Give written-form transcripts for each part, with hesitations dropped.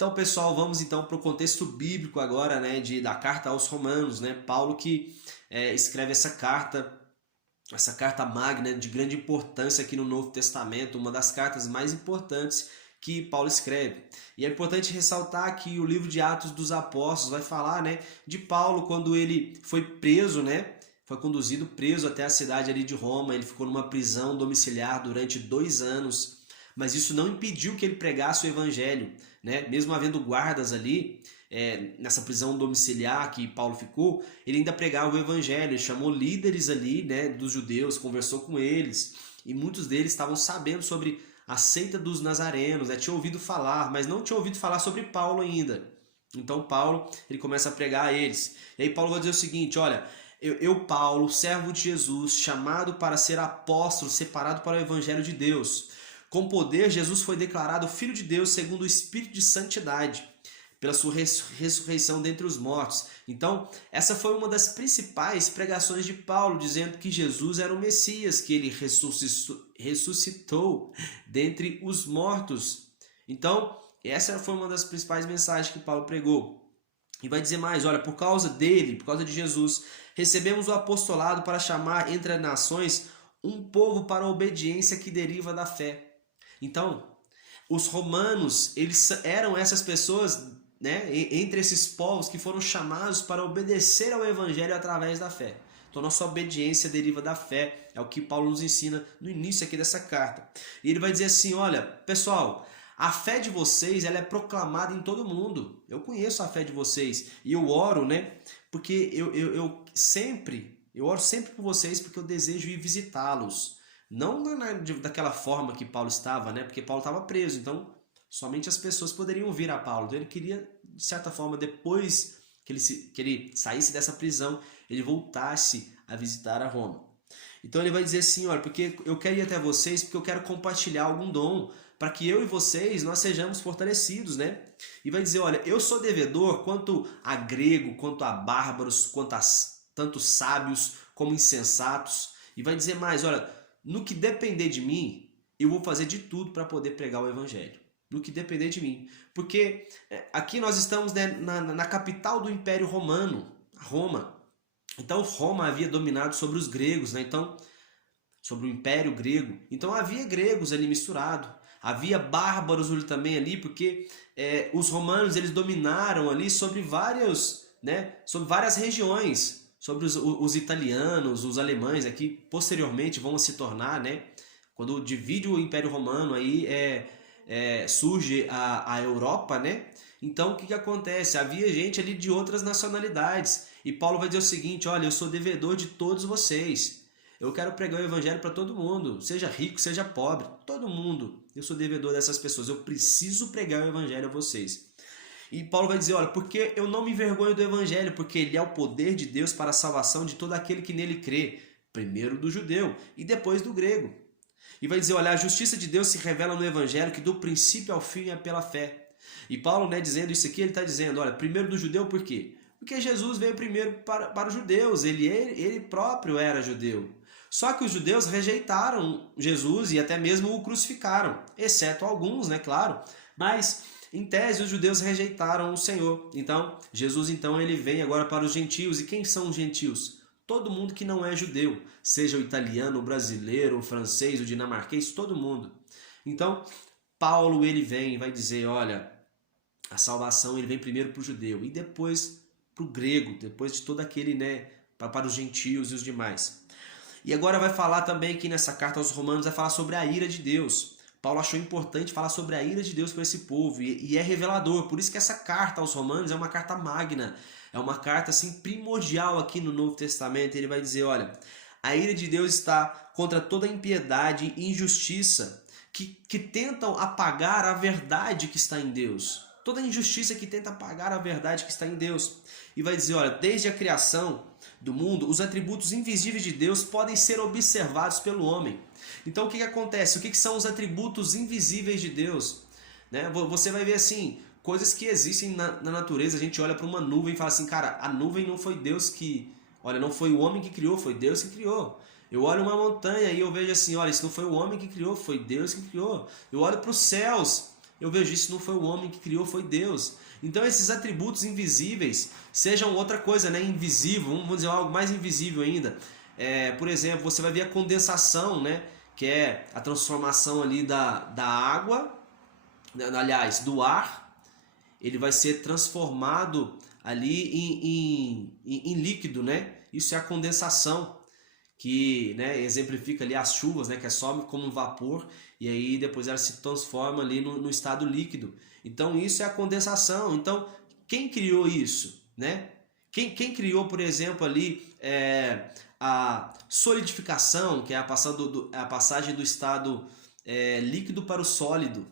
Então, pessoal, vamos então para o contexto bíblico agora, né, da carta aos Romanos, né? Paulo que escreve essa carta magna de grande importância aqui no Novo Testamento, uma das cartas mais importantes que Paulo escreve. E é importante ressaltar que o livro de Atos dos Apóstolos vai falar, né, de Paulo quando ele foi preso, né? Foi conduzido preso até a cidade ali de Roma. Ele ficou numa prisão domiciliar durante 2 anos, mas isso não impediu que ele pregasse o evangelho, né? Mesmo havendo guardas ali, nessa prisão domiciliar que Paulo ficou, ele ainda pregava o evangelho. Ele chamou líderes ali, né, dos judeus, conversou com eles, e muitos deles estavam sabendo sobre a seita dos nazarenos, né? Tinha ouvido falar, mas não tinha ouvido falar sobre Paulo ainda. Então Paulo, ele começa a pregar a eles. E aí Paulo vai dizer o seguinte: olha, eu Paulo, servo de Jesus, chamado para ser apóstolo, separado para o evangelho de Deus. Com poder, Jesus foi declarado Filho de Deus segundo o Espírito de Santidade, pela sua ressurreição dentre os mortos. Então, essa foi uma das principais pregações de Paulo, dizendo que Jesus era o Messias, que ele ressuscitou dentre os mortos. Então, essa foi uma das principais mensagens que Paulo pregou. E vai dizer mais: olha, por causa dele, por causa de Jesus, recebemos o apostolado para chamar entre as nações um povo para a obediência que deriva da fé. Então, os romanos, eles eram essas pessoas, né, entre esses povos que foram chamados para obedecer ao evangelho através da fé. Então, nossa obediência deriva da fé, é o que Paulo nos ensina no início aqui dessa carta. E ele vai dizer assim: olha, pessoal, a fé de vocês, ela é proclamada em todo mundo. Eu conheço a fé de vocês e eu oro, né, porque eu oro sempre por vocês, porque eu desejo ir visitá-los. Não daquela forma que Paulo estava, né? Porque Paulo estava preso, então somente as pessoas poderiam ouvir a Paulo. Então ele queria, de certa forma, depois que ele saísse dessa prisão, ele voltasse a visitar a Roma. Então ele vai dizer assim: olha, porque eu quero ir até vocês, porque eu quero compartilhar algum dom, para que eu e vocês, nós sejamos fortalecidos, né? E vai dizer: olha, eu sou devedor quanto a grego, quanto a bárbaros, quanto a tanto sábios como insensatos. E vai dizer mais: olha, no que depender de mim, eu vou fazer de tudo para poder pregar o evangelho. No que depender de mim. Porque aqui nós estamos, né, na capital do Império Romano, Roma. Então Roma havia dominado sobre os gregos, né? Então, sobre o Império Grego. Então havia gregos ali misturados. Havia bárbaros também ali, porque os romanos, eles dominaram ali sobre sobre várias regiões. Sobre os italianos, os alemães, aqui posteriormente vão se tornar, né? Quando divide o Império Romano, aí surge a Europa, né? Então o que acontece? Havia gente ali de outras nacionalidades. E Paulo vai dizer o seguinte: olha, eu sou devedor de todos vocês. Eu quero pregar o evangelho para todo mundo, seja rico, seja pobre, todo mundo. Eu sou devedor dessas pessoas. Eu preciso pregar o evangelho a vocês. E Paulo vai dizer: olha, porque eu não me envergonho do evangelho, porque ele é o poder de Deus para a salvação de todo aquele que nele crê, primeiro do judeu e depois do grego. E vai dizer: olha, a justiça de Deus se revela no evangelho, que do princípio ao fim é pela fé. E Paulo, né, dizendo isso aqui, ele está dizendo: olha, primeiro do judeu por quê? Porque Jesus veio primeiro para os judeus, ele próprio era judeu. Só que os judeus rejeitaram Jesus e até mesmo o crucificaram, exceto alguns, né, claro, mas em tese, os judeus rejeitaram o Senhor. Então, Jesus ele vem agora para os gentios. E quem são os gentios? Todo mundo que não é judeu, seja o italiano, o brasileiro, o francês, o dinamarquês, todo mundo. Então, Paulo ele vem e vai dizer: olha, a salvação ele vem primeiro para o judeu e depois para o grego, depois de todo aquele, né, para os gentios e os demais. E agora vai falar também aqui nessa carta aos Romanos, vai falar sobre a ira de Deus. Paulo achou importante falar sobre a ira de Deus para esse povo, e é revelador. Por isso que essa carta aos Romanos é uma carta magna, é uma carta assim primordial aqui no Novo Testamento. Ele vai dizer: olha, a ira de Deus está contra toda impiedade e injustiça que tentam apagar a verdade que está em Deus. Toda injustiça que tenta apagar a verdade que está em Deus. E vai dizer: olha, desde a criação do mundo, os atributos invisíveis de Deus podem ser observados pelo homem. Então o que acontece? O que são os atributos invisíveis de Deus? Né? Você vai ver assim, coisas que existem na natureza. A gente olha para uma nuvem e fala assim: cara, a nuvem não foi Deus que... Olha, não foi o homem que criou, foi Deus que criou. Eu olho uma montanha e eu vejo assim: olha, isso não foi o homem que criou, foi Deus que criou. Eu olho para os céus Eu vejo isso, não foi o homem que criou, foi Deus. Então esses atributos invisíveis sejam outra coisa, né? Invisível, vamos dizer algo mais invisível ainda. Por exemplo, você vai ver a condensação, né? Que é a transformação ali da água, aliás, do ar, ele vai ser transformado ali em líquido, né? Isso é a condensação, que, né, exemplifica ali as chuvas, né, que sobe como um vapor e aí depois ela se transforma ali no estado líquido. Então isso é a condensação. Então quem criou isso, né? Quem criou, por exemplo, ali a solidificação, que é a passagem do estado líquido para o sólido?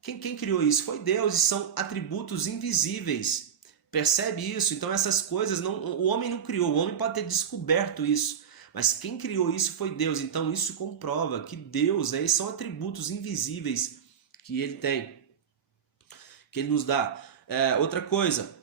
Quem criou isso? Foi Deus, e são atributos invisíveis. Percebe isso? Então essas coisas o homem não criou, o homem pode ter descoberto isso, mas quem criou isso foi Deus. Então isso comprova que Deus, né, são atributos invisíveis que ele tem, que ele nos dá. Outra coisa,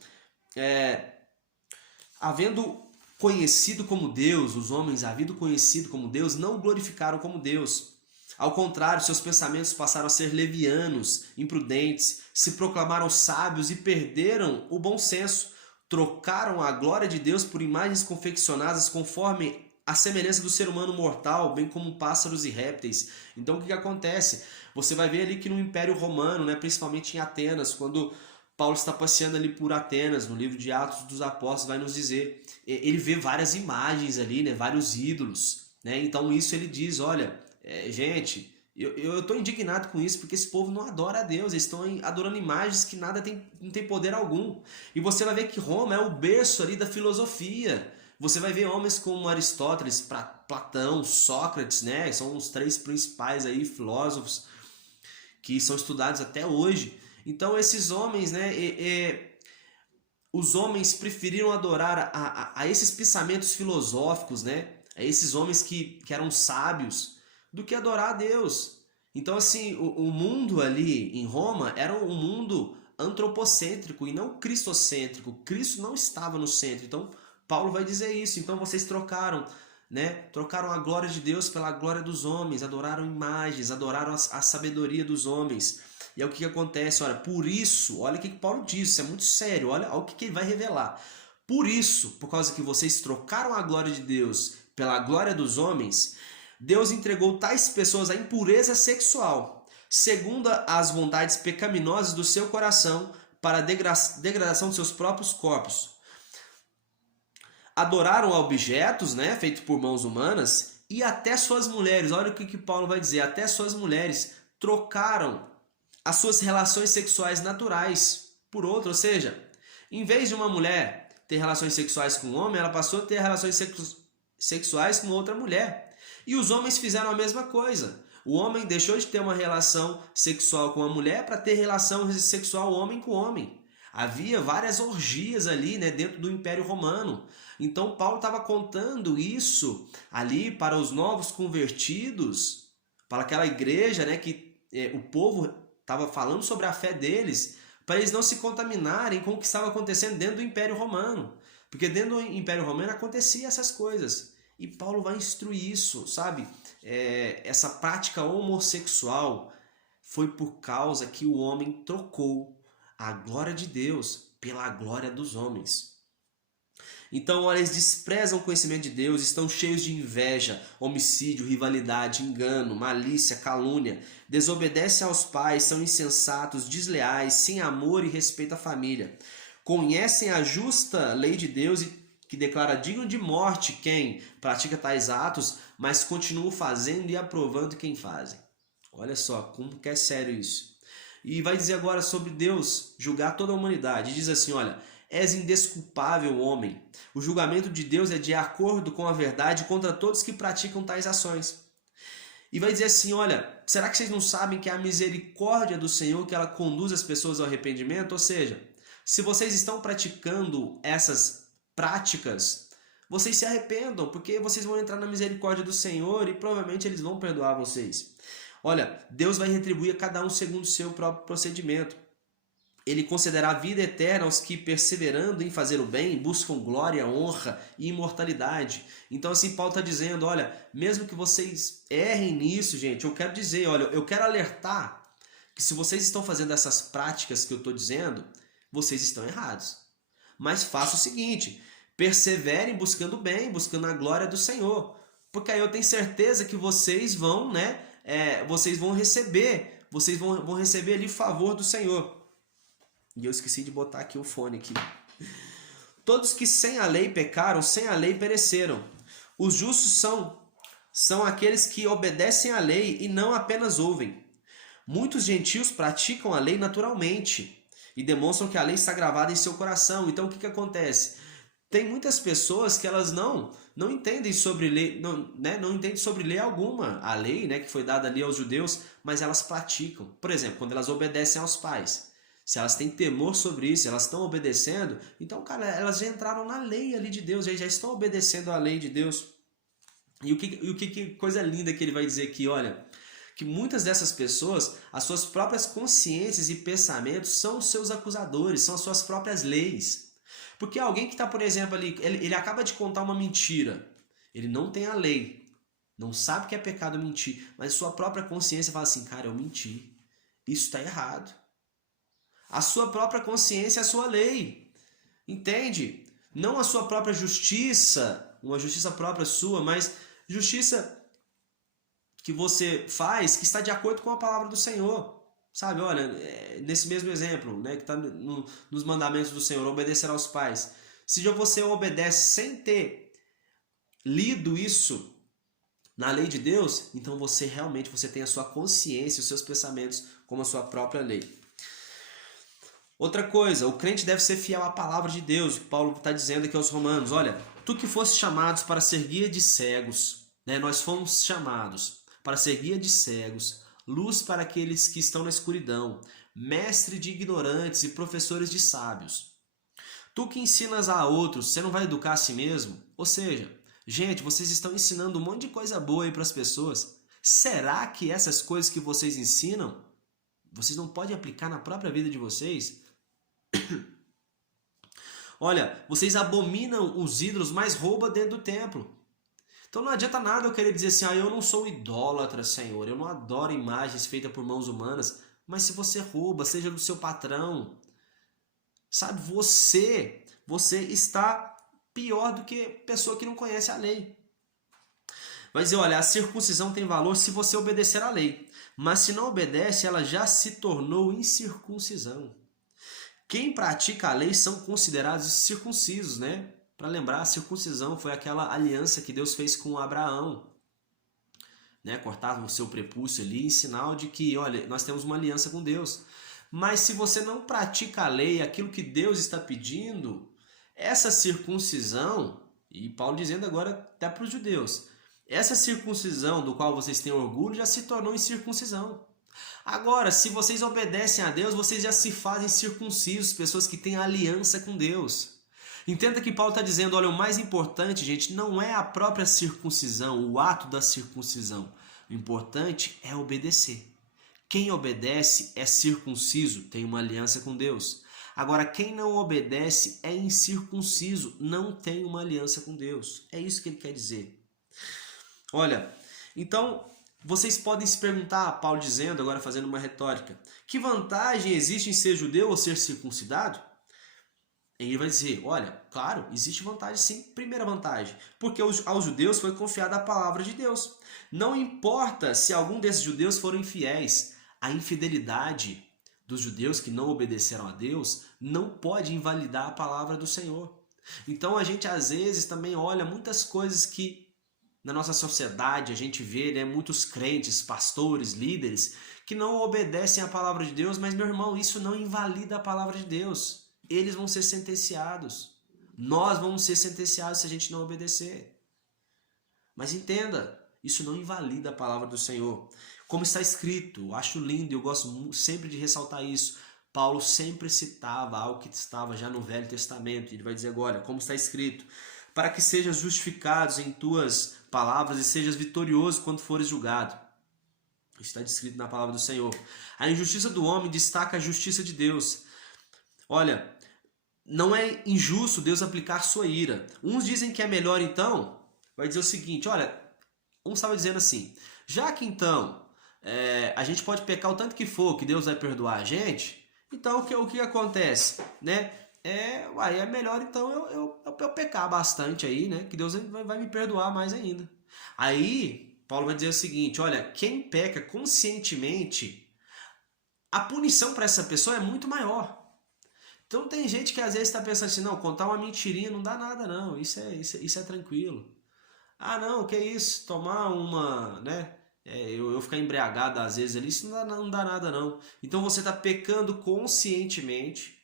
havendo conhecido como Deus, os homens, havendo conhecido como Deus, não o glorificaram como Deus. Ao contrário, seus pensamentos passaram a ser levianos, imprudentes, se proclamaram sábios e perderam o bom senso. Trocaram a glória de Deus por imagens confeccionadas conforme a semelhança do ser humano mortal, bem como pássaros e répteis. Então o que acontece? Você vai ver ali que no Império Romano, né, principalmente em Atenas, quando Paulo está passeando ali por Atenas, no livro de Atos dos Apóstolos, vai nos dizer, ele vê várias imagens ali, né, vários ídolos, né? Então isso ele diz, olha, gente, eu estou indignado com isso, porque esse povo não adora a Deus, eles estão adorando imagens que não tem poder algum. E você vai ver que Roma é o berço ali da filosofia. Você vai ver homens como Aristóteles, Platão, Sócrates, né? São os três principais aí filósofos que são estudados até hoje. Então esses homens, né? Os homens preferiram adorar a esses pensamentos filosóficos, né? A esses homens que eram sábios, do que adorar a Deus. Então assim, o mundo ali em Roma era um mundo antropocêntrico e não cristocêntrico. Cristo não estava no centro. Então Paulo vai dizer isso. Então vocês trocaram, né? Trocaram a glória de Deus pela glória dos homens, adoraram imagens, adoraram a sabedoria dos homens. E é o que acontece, olha, por isso, olha o que Paulo diz, isso é muito sério, olha o que ele vai revelar. Por isso, por causa que vocês trocaram a glória de Deus pela glória dos homens, Deus entregou tais pessoas à impureza sexual, segundo as vontades pecaminosas do seu coração, para a degradação de seus próprios corpos. Adoraram a objetos, né, feitos por mãos humanas, e até suas mulheres, olha o que Paulo vai dizer, até suas mulheres trocaram as suas relações sexuais naturais por outra, ou seja, em vez de uma mulher ter relações sexuais com um homem, ela passou a ter relações sexuais com outra mulher. E os homens fizeram a mesma coisa. O homem deixou de ter uma relação sexual com a mulher para ter relação sexual homem com homem. Havia várias orgias ali, né, dentro do Império Romano. Então Paulo estava contando isso ali para os novos convertidos, para aquela igreja, né, que o povo estava falando sobre a fé deles, para eles não se contaminarem com o que estava acontecendo dentro do Império Romano. Porque dentro do Império Romano acontecia essas coisas. E Paulo vai instruir isso, sabe? Essa prática homossexual foi por causa que o homem trocou a glória de Deus pela glória dos homens. Então, olha, eles desprezam o conhecimento de Deus, estão cheios de inveja, homicídio, rivalidade, engano, malícia, calúnia, desobedecem aos pais, são insensatos, desleais, sem amor e respeito à família. Conhecem a justa lei de Deus, que declara digno de morte quem pratica tais atos, mas continuam fazendo e aprovando quem fazem. Olha só, como que é sério isso. E vai dizer agora sobre Deus julgar toda a humanidade. Diz assim, olha, és indesculpável, homem. O julgamento de Deus é de acordo com a verdade contra todos que praticam tais ações. E vai dizer assim, olha, será que vocês não sabem que é a misericórdia do Senhor que ela conduz as pessoas ao arrependimento? Ou seja, se vocês estão praticando essas práticas, vocês se arrependam, porque vocês vão entrar na misericórdia do Senhor e provavelmente eles vão perdoar vocês. Olha, Deus vai retribuir a cada um segundo o seu próprio procedimento. Ele concederá vida eterna aos que, perseverando em fazer o bem, buscam glória, honra e imortalidade. Então assim Paulo está dizendo, olha, mesmo que vocês errem nisso, gente, eu quero dizer, olha, eu quero alertar que se vocês estão fazendo essas práticas que eu estou dizendo, vocês estão errados. Mas faça o seguinte, perseverem buscando o bem, buscando a glória do Senhor. Porque aí eu tenho certeza que vocês vão, vocês vão receber ali o favor do Senhor. E eu esqueci de botar aqui o fone aqui. Todos que sem a lei pecaram, sem a lei pereceram. Os justos são aqueles que obedecem à lei e não apenas ouvem. Muitos gentios praticam a lei naturalmente e demonstram que a lei está gravada em seu coração. Então o que acontece? Tem muitas pessoas que elas não entendem sobre lei, não entendem sobre lei alguma. A lei, que foi dada ali aos judeus, mas elas praticam. Por exemplo, quando elas obedecem aos pais. Se elas têm temor sobre isso, elas estão obedecendo, então, cara, elas já entraram na lei ali de Deus, já estão obedecendo à lei de Deus. E que coisa linda que ele vai dizer aqui, olha, que muitas dessas pessoas, as suas próprias consciências e pensamentos são os seus acusadores, são as suas próprias leis. Porque alguém que está, por exemplo, ali, ele acaba de contar uma mentira, ele não tem a lei, não sabe que é pecado mentir, mas sua própria consciência fala assim, cara, eu menti, isso está errado. A sua própria consciência é a sua lei, entende? Não a sua própria justiça, uma justiça própria sua, mas justiça que você faz que está de acordo com a palavra do Senhor. Sabe, olha, nesse mesmo exemplo, que está nos mandamentos do Senhor, obedecer aos pais. Se você obedece sem ter lido isso na lei de Deus, então você tem a sua consciência, os seus pensamentos como a sua própria lei. Outra coisa, o crente deve ser fiel à palavra de Deus, o que Paulo está dizendo aqui aos Romanos. Olha, tu que foste chamados para ser guia de cegos, nós fomos chamados para ser guia de cegos, luz para aqueles que estão na escuridão, mestre de ignorantes e professores de sábios. Tu que ensinas a outros, você não vai educar a si mesmo? Ou seja, gente, vocês estão ensinando um monte de coisa boa aí para as pessoas. Será que essas coisas que vocês ensinam, vocês não podem aplicar na própria vida de vocês? Olha, vocês abominam os ídolos, mas roubam dentro do templo. Então não adianta nada eu querer dizer assim, eu não sou idólatra, Senhor, eu não adoro imagens feitas por mãos humanas, mas se você rouba, seja do seu patrão, sabe, você está pior do que pessoa que não conhece a lei. Vai dizer, olha, a circuncisão tem valor se você obedecer à lei, mas se não obedece, ela já se tornou incircuncisão. Quem pratica a lei são considerados circuncisos, Para lembrar, a circuncisão foi aquela aliança que Deus fez com Abraão. Cortava o seu prepúcio ali em sinal de que, olha, nós temos uma aliança com Deus. Mas se você não pratica a lei, aquilo que Deus está pedindo, essa circuncisão, e Paulo dizendo agora até para os judeus, essa circuncisão do qual vocês têm orgulho já se tornou incircuncisão. Agora, se vocês obedecem a Deus, vocês já se fazem circuncisos, pessoas que têm aliança com Deus. Entenda que Paulo está dizendo, olha, o mais importante, gente, não é a própria circuncisão, o ato da circuncisão. O importante é obedecer. Quem obedece é circunciso, tem uma aliança com Deus. Agora, quem não obedece é incircunciso, não tem uma aliança com Deus. É isso que ele quer dizer. Olha, então, vocês podem se perguntar, Paulo dizendo, agora fazendo uma retórica, que vantagem existe em ser judeu ou ser circuncidado? Ele vai dizer, olha, claro, existe vantagem sim. Primeira vantagem, porque aos judeus foi confiada a palavra de Deus. Não importa se algum desses judeus foram infiéis, a infidelidade dos judeus que não obedeceram a Deus não pode invalidar a palavra do Senhor. Então a gente às vezes também olha muitas coisas que na nossa sociedade a gente vê, muitos crentes, pastores, líderes que não obedecem à palavra de Deus, mas meu irmão, isso não invalida a palavra de Deus. Eles vão ser sentenciados. Nós vamos ser sentenciados se a gente não obedecer. Mas entenda, isso não invalida a palavra do Senhor. Como está escrito, eu acho lindo, eu gosto sempre de ressaltar isso. Paulo sempre citava algo que estava já no Velho Testamento. Ele vai dizer agora, como está escrito, para que sejas justificados em tuas palavras e sejas vitorioso quando fores julgado. Isso está descrito na palavra do Senhor. A injustiça do homem destaca a justiça de Deus. Olha, não é injusto Deus aplicar sua ira. Uns dizem que é melhor então, vai dizer o seguinte, olha, uns estavam dizendo assim, já que então a gente pode pecar o tanto que for, que Deus vai perdoar a gente. Então o que acontece, né? É melhor então eu pecar bastante aí, né? Que Deus vai me perdoar mais ainda. Aí Paulo vai dizer o seguinte: olha, quem peca conscientemente, a punição para essa pessoa é muito maior. Então tem gente que às vezes está pensando assim, não, contar uma mentirinha não dá nada não, isso é tranquilo. Ah não, que isso, tomar uma, né? Eu ficar embriagado às vezes ali, isso não dá nada não. Então você está pecando conscientemente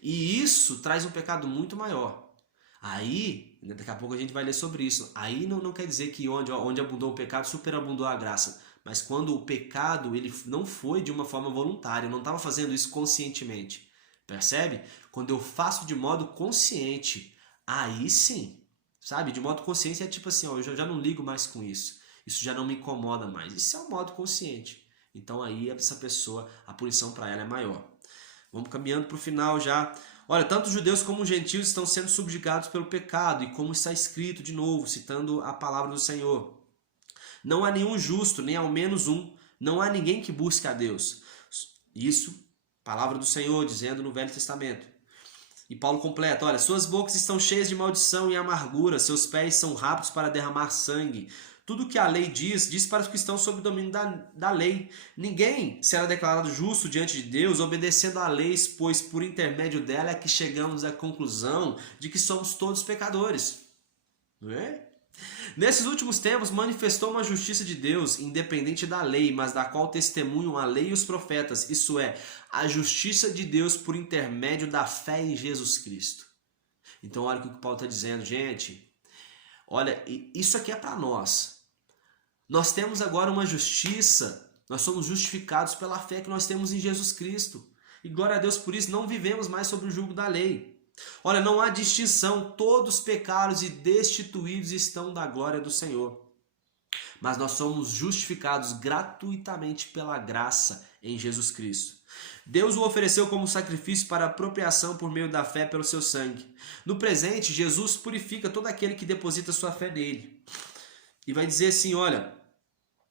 e isso traz um pecado muito maior. Aí, daqui a pouco a gente vai ler sobre isso. Aí não quer dizer que onde abundou o pecado, superabundou a graça. Mas quando o pecado ele não foi de uma forma voluntária, eu não estava fazendo isso conscientemente. Percebe? Quando eu faço de modo consciente, aí sim, sabe? De modo consciente é tipo assim, ó, eu já não ligo mais com isso. Isso já não me incomoda mais. Isso é um modo consciente. Então aí essa pessoa, a punição para ela é maior. Vamos caminhando para o final já. Olha, tanto os judeus como os gentios estão sendo subjugados pelo pecado, e como está escrito de novo, citando a palavra do Senhor. Não há nenhum justo, nem ao menos um. Não há ninguém que busque a Deus. Isso, palavra do Senhor, dizendo no Velho Testamento. E Paulo completa, olha, suas bocas estão cheias de maldição e amargura, seus pés são rápidos para derramar sangue. Tudo que a lei diz para os que estão sob o domínio da lei. Ninguém será declarado justo diante de Deus obedecendo à lei, pois por intermédio dela é que chegamos à conclusão de que somos todos pecadores. Não é? Nesses últimos tempos manifestou uma justiça de Deus, independente da lei, mas da qual testemunham a lei e os profetas, isso é, a justiça de Deus por intermédio da fé em Jesus Cristo. Então olha o que o Paulo está dizendo, gente. Olha, isso aqui é para nós. Nós temos agora uma justiça, nós somos justificados pela fé que nós temos em Jesus Cristo. E glória a Deus por isso, não vivemos mais sob o jugo da lei. Olha, não há distinção, todos pecados e destituídos estão da glória do Senhor. Mas nós somos justificados gratuitamente pela graça em Jesus Cristo. Deus o ofereceu como sacrifício para apropriação por meio da fé pelo seu sangue. No presente, Jesus purifica todo aquele que deposita sua fé nele. E vai dizer assim, olha,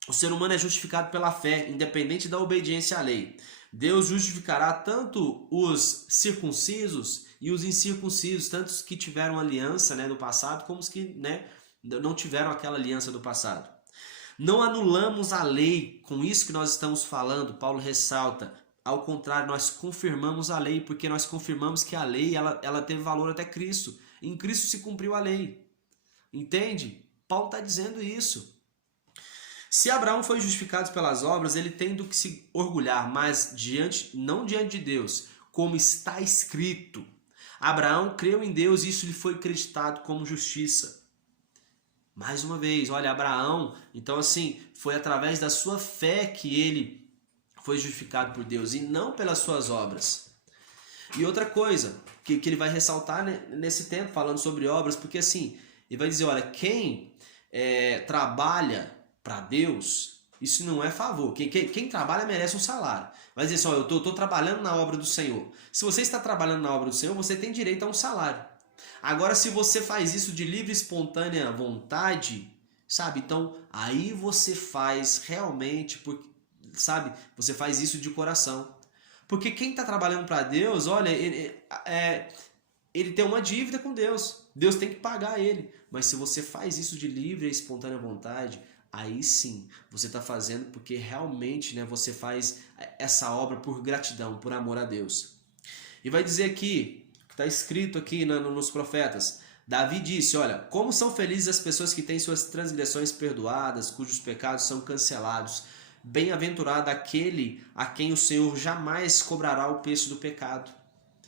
o ser humano é justificado pela fé, independente da obediência à lei. Deus justificará tanto os circuncisos e os incircuncisos, tanto os que tiveram aliança, né, no passado, como os que, né, não tiveram aquela aliança do passado. Não anulamos a lei, com isso que nós estamos falando, Paulo ressalta. Ao contrário, nós confirmamos a lei, porque nós confirmamos que a lei ela teve valor até Cristo. Em Cristo se cumpriu a lei. Entende? Paulo está dizendo isso. Se Abraão foi justificado pelas obras, ele tem do que se orgulhar, mas não diante de Deus, como está escrito. Abraão creu em Deus e isso lhe foi acreditado como justiça. Mais uma vez, olha, Abraão, então assim, foi através da sua fé que ele foi justificado por Deus e não pelas suas obras. E outra coisa que ele vai ressaltar nesse tempo, falando sobre obras, porque assim, ele vai dizer, olha, quem trabalha para Deus, isso não é favor. Quem trabalha merece um salário. Vai dizer assim, eu estou trabalhando na obra do Senhor. Se você está trabalhando na obra do Senhor, você tem direito a um salário. Agora, se você faz isso de livre e espontânea vontade, sabe? Então, aí você faz realmente, sabe? Você faz isso de coração. Porque quem está trabalhando para Deus, olha, ele tem uma dívida com Deus. Deus tem que pagar ele. Mas se você faz isso de livre e espontânea vontade, aí sim, você está fazendo porque realmente, né, você faz essa obra por gratidão, por amor a Deus. E vai dizer aqui, está escrito aqui nos profetas, Davi disse, olha, como são felizes as pessoas que têm suas transgressões perdoadas, cujos pecados são cancelados. Bem-aventurado aquele a quem o Senhor jamais cobrará o preço do pecado.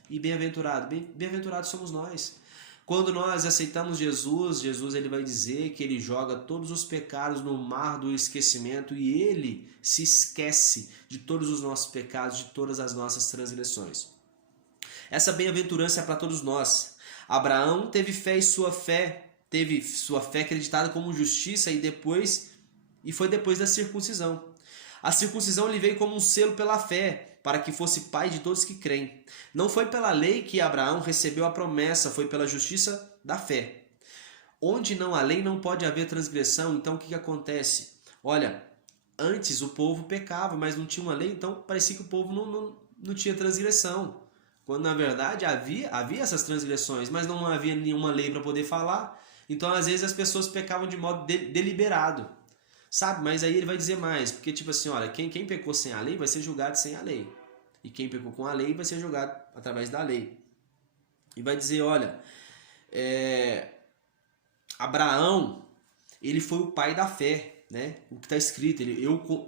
E bem-aventurados somos nós. Quando nós aceitamos Jesus, ele vai dizer que ele joga todos os pecados no mar do esquecimento e ele se esquece de todos os nossos pecados, de todas as nossas transgressões. Essa bem-aventurança é para todos nós. Abraão teve fé teve sua fé acreditada como justiça e foi depois da circuncisão. A circuncisão lhe veio como um selo pela fé, para que fosse pai de todos que creem. Não foi pela lei que Abraão recebeu a promessa, foi pela justiça da fé. Onde não há lei não pode haver transgressão, então o que acontece? Olha, antes o povo pecava, mas não tinha uma lei, então parecia que o povo não tinha transgressão. Quando na verdade havia essas transgressões, mas não havia nenhuma lei para poder falar. Então às vezes as pessoas pecavam de modo deliberado, sabe? Mas aí ele vai dizer mais, porque tipo assim, olha, quem pecou sem a lei vai ser julgado sem a lei. E quem pecou com a lei vai ser julgado através da lei. E vai dizer, olha, Abraão, ele foi o pai da fé, né? O que está escrito,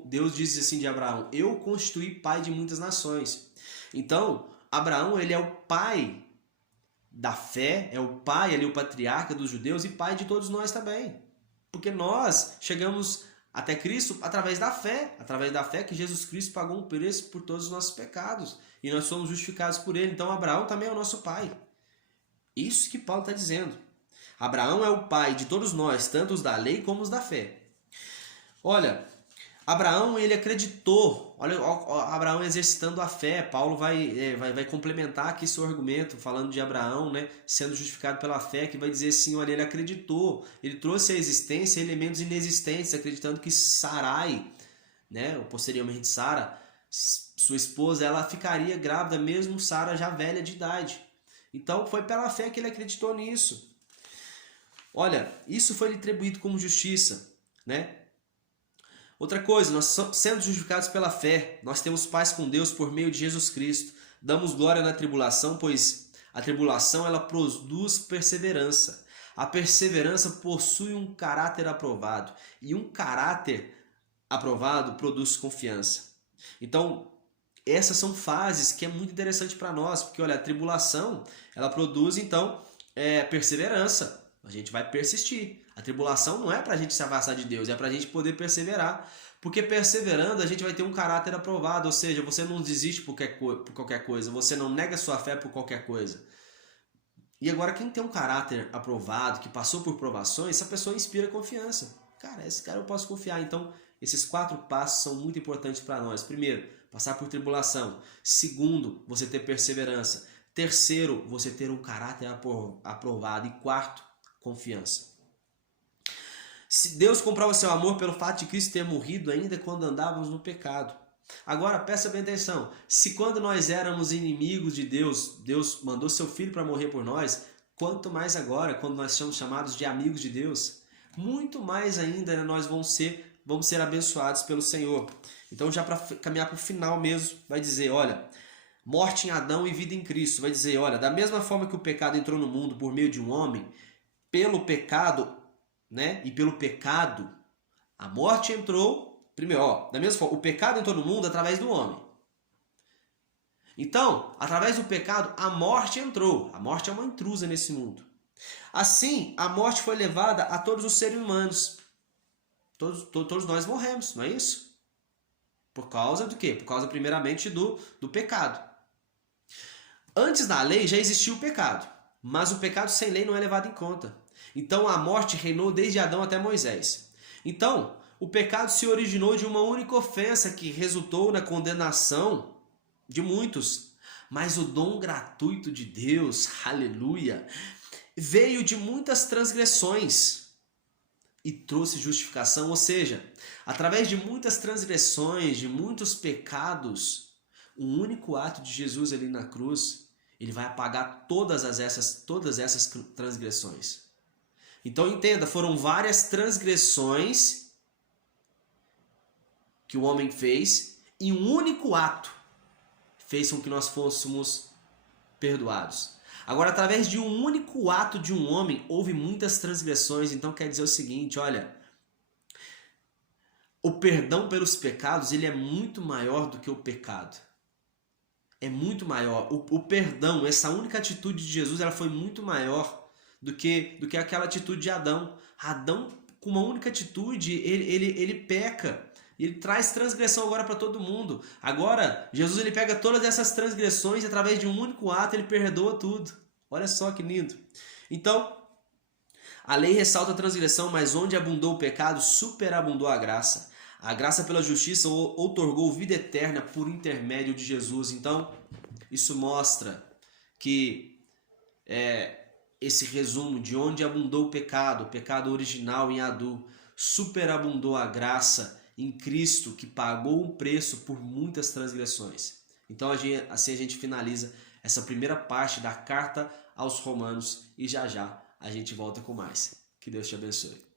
Deus diz assim de Abraão, eu constituí pai de muitas nações. Então, Abraão, ele é o pai da fé, é o pai ali, o patriarca dos judeus e pai de todos nós também. Porque nós chegamos até Cristo através da fé que Jesus Cristo pagou um preço por todos os nossos pecados e nós somos justificados por ele. Então Abraão também é o nosso pai. Isso que Paulo está dizendo. Abraão é o pai de todos nós, tanto os da lei como os da fé. Olha, Abraão, ele acreditou. Olha, Abraão exercitando a fé. Paulo vai complementar aqui seu argumento, falando de Abraão, né, sendo justificado pela fé, que vai dizer assim, olha, ele acreditou. Ele trouxe à existência elementos inexistentes, acreditando que Sarai, né, ou posteriormente Sara, sua esposa, ela ficaria grávida mesmo Sara já velha de idade. Então foi pela fé que ele acreditou nisso. Olha, isso foi lhe atribuído como justiça, né? Outra coisa, nós sendo justificados pela fé, nós temos paz com Deus por meio de Jesus Cristo. Damos glória na tribulação, pois a tribulação ela produz perseverança. A perseverança possui um caráter aprovado e um caráter aprovado produz confiança. Então, essas são fases que é muito interessante para nós, porque olha, a tribulação ela produz então perseverança. A gente vai persistir. A tribulação não é para a gente se afastar de Deus, é para a gente poder perseverar. Porque perseverando a gente vai ter um caráter aprovado, ou seja, você não desiste por qualquer coisa, você não nega sua fé por qualquer coisa. E agora quem tem um caráter aprovado, que passou por provações, essa pessoa inspira confiança. Cara, esse cara eu posso confiar. Então, esses 4 passos são muito importantes para nós. Primeiro, passar por tribulação. Segundo, você ter perseverança. Terceiro, você ter um caráter aprovado. E quarto, confiança. Se Deus comprova seu amor pelo fato de Cristo ter morrido ainda quando andávamos no pecado. Agora, presta bem atenção. Se quando nós éramos inimigos de Deus, Deus mandou seu Filho para morrer por nós, quanto mais agora, quando nós somos chamados de amigos de Deus, muito mais ainda nós vamos ser abençoados pelo Senhor. Então, já para caminhar para o final mesmo, vai dizer, olha, morte em Adão e vida em Cristo. Vai dizer, olha, da mesma forma que o pecado entrou no mundo por meio de um homem, pelo pecado, né? E pelo pecado, a morte entrou, primeiro, da mesma forma, o pecado entrou no mundo através do homem. Então, através do pecado, a morte entrou. A morte é uma intrusa nesse mundo. Assim, a morte foi levada a todos os seres humanos. Todos nós morremos, não é isso? Por causa do quê? Por causa, primeiramente, do pecado. Antes da lei já existia o pecado, mas o pecado sem lei não é levado em conta. Então a morte reinou desde Adão até Moisés. Então, o pecado se originou de uma única ofensa que resultou na condenação de muitos. Mas o dom gratuito de Deus, aleluia, veio de muitas transgressões e trouxe justificação. Ou seja, através de muitas transgressões, de muitos pecados, um único ato de Jesus ali na cruz, ele vai apagar todas essas transgressões. Então entenda, foram várias transgressões que o homem fez e um único ato fez com que nós fôssemos perdoados. Agora, através de um único ato de um homem, houve muitas transgressões. Então quer dizer o seguinte, olha, o perdão pelos pecados, ele é muito maior do que o pecado. É muito maior. O perdão, essa única atitude de Jesus, ela foi muito maior do que aquela atitude de Adão. Adão, com uma única atitude, ele peca. Ele traz transgressão agora para todo mundo. Agora, Jesus ele pega todas essas transgressões e através de um único ato ele perdoa tudo. Olha só que lindo. Então, a lei ressalta a transgressão, mas onde abundou o pecado, superabundou a graça. A graça pela justiça outorgou vida eterna por intermédio de Jesus. Então, isso mostra que esse resumo de onde abundou o pecado original em Adão, superabundou a graça em Cristo, que pagou um preço por muitas transgressões. Então assim a gente finaliza essa primeira parte da carta aos Romanos e já já a gente volta com mais. Que Deus te abençoe.